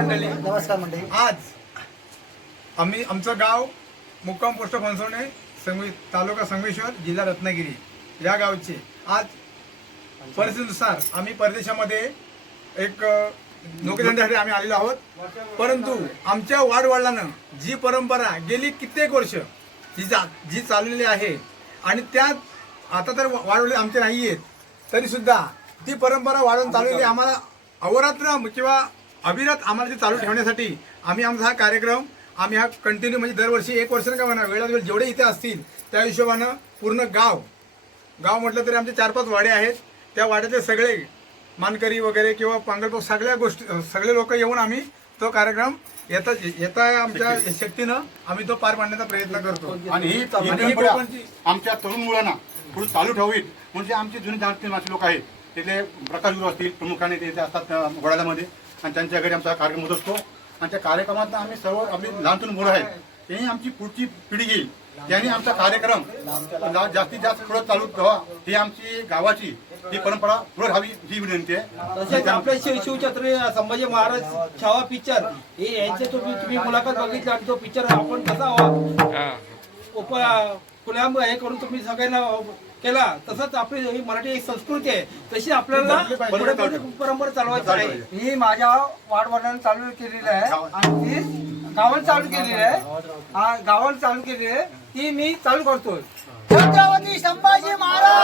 मंडळी. नमस्कार मंडळी. आज आम्ही आमचं गाव मुक्काम पोस्ट फणसवणे संगवी तालुका संगमेश्वर जिल्हा रत्नागिरी या गावचे. आज परिस्थितीनुसार आम्ही परदेशामध्ये एक अ, नोकरीधंद्यासाठी आम्ही आलेलो आहोत. परंतु आमच्या वाडवडिलांनं जी परंपरा गेली कित्येक वर्ष जी जा जी चाललेली आहे आणि त्यात आता तर वाढवले आमचे नाही आहेत तरी सुद्धा ती परंपरा वाढवून चालवलेली आम्हाला अवरात्र किंवा अविरत आम्हाला ती चालू ठेवण्यासाठी आम्ही आमचा हा कार्यक्रम आम्ही हा कंटिन्यू म्हणजे दरवर्षी एक वर्ष का म्हणा वेळा वेळ जेवढे इथे असतील त्या हिशोबानं पूर्ण गाव गाव म्हटलं तरी आमचे चार पाच वाडे आहेत. त्या वाड्यातले सगळे मानकरी वगैरे किंवा पांगलपोक सगळ्या गोष्टी सगळे लोक येऊन आम्ही तो कार्यक्रम येता येता आमच्या शक्तीनं आम्ही तो पार पाडण्याचा प्रयत्न करतो. आणि ही परंपरा आमच्या तरुण मुलांना पुढे चालू ठेवीत म्हणजे आमचे जुने जाणते माझे लोक आहेत तिथले प्रकाश गुरु असतील प्रमुखाने ते असतात अं, घोडाळ्यामध्ये आणि त्यांच्या घरी आमचा कार्यक्रम होत असतो. आणि त्या कार्यक्रमात आम्ही सर्व आम्ही लहानतून मुलं आहेत त्यांनी आमची पुढची पिढी येईल त्यांनी आमचा कार्यक्रम जास्तीत जास्त पुढे चालू ठेवा. ही आमची गावाची ही परंपरा पुढे राहावी ही विनंती आहे. तसेच आपले शिव शिवछत्री संभाजी महाराज छावा पिक्चर हे यांचे तुम्ही तुम्ही मुलाखत बघितली आणि तो पिक्चर आपण कसा उप हे करून तुम्ही सगळ्यांना केला. तसंच आपली ही मराठी एक संस्कृती आहे. तशी आपल्याला पुढे पुढे परंपरा चालवायची आहे. ही माझ्या वाडवडिलांनी चालू केलेली आहे. आणि ती गावात चालू केलेली आहे. हा गावात चालू केलेली आहे. ती मी चालू करतोय. छत्रपती संभाजी महाराज!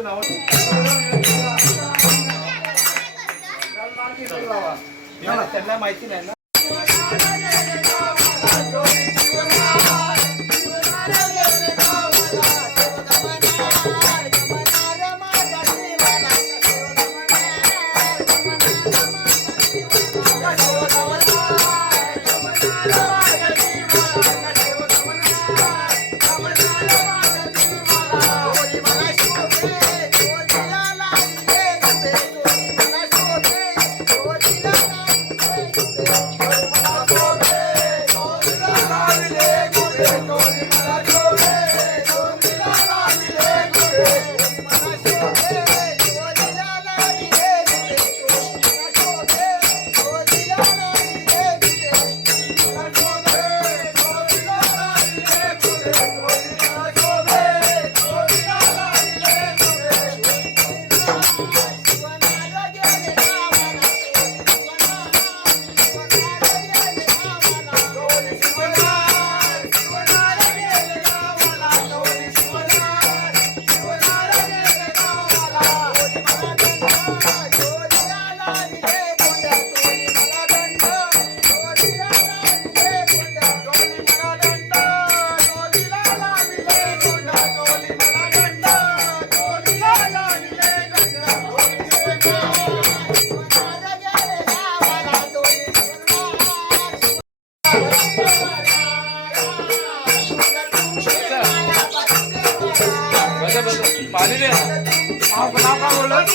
ते नाव त्यांना माहिती नाही ना. आता म्हणजे काय आती असे